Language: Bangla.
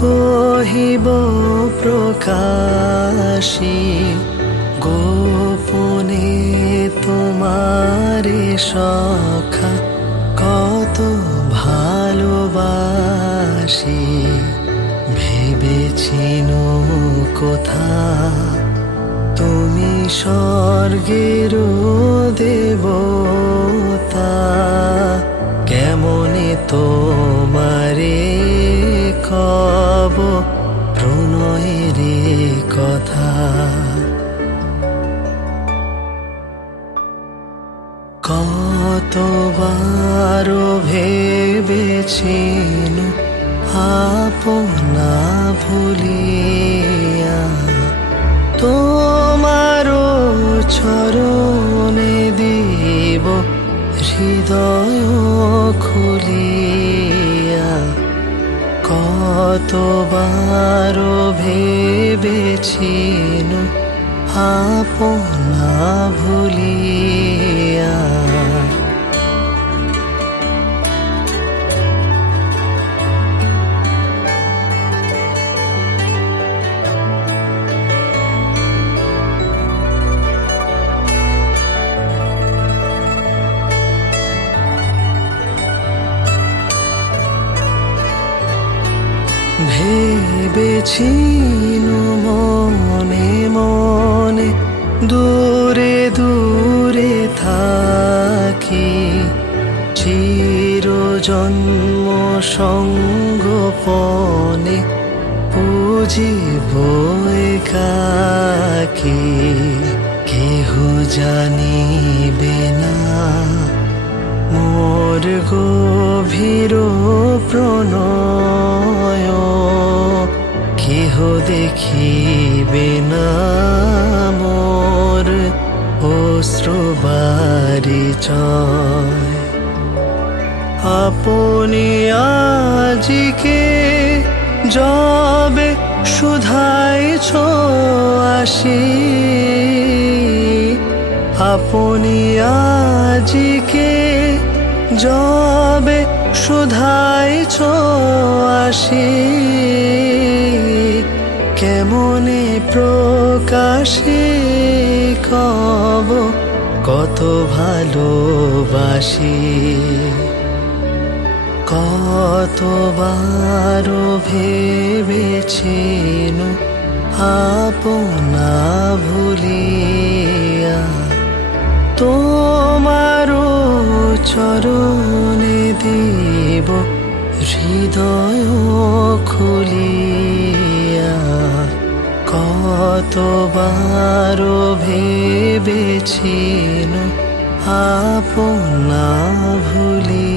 কহিব প্রকাশী গোপনে তোমারে সখা কত ভালোবাসি। ভেবেছিন কোথা তুমি স্বর্গের দেবতা, কেমনে তোমারে কব প্রণয়ের কথা। কতবার ভেবেছিন আপনা ভুলিয়া, তোমারও চরণে দিব হৃদয় খুলিয়া। কতবার ভেবেছিন আপনা ভুলিয়া। ভেবেছিন মনে মনে দূরে দূরে থাকি, চিরজন্ম সঙ্গোপনে পুজিব একাকী। কেহ জানিবে না মোর গভীর প্রণয়, কেহ দেখিবে না মোর অশ্রুবারিচয়। আপনি আজিকে যবে শুধাইছ আসি, আপনি আজিকে যবে শুধাইছ আসি, কেমনে প্রকাশে কব কত ভালোবাসি। কতবার ভেবেছিন আপনা ভুলিয়া, তোমারও চরণে দিব হৃদয় খুলিয়া। কতবার ভেবেছিন আপনা ভুলিয়া।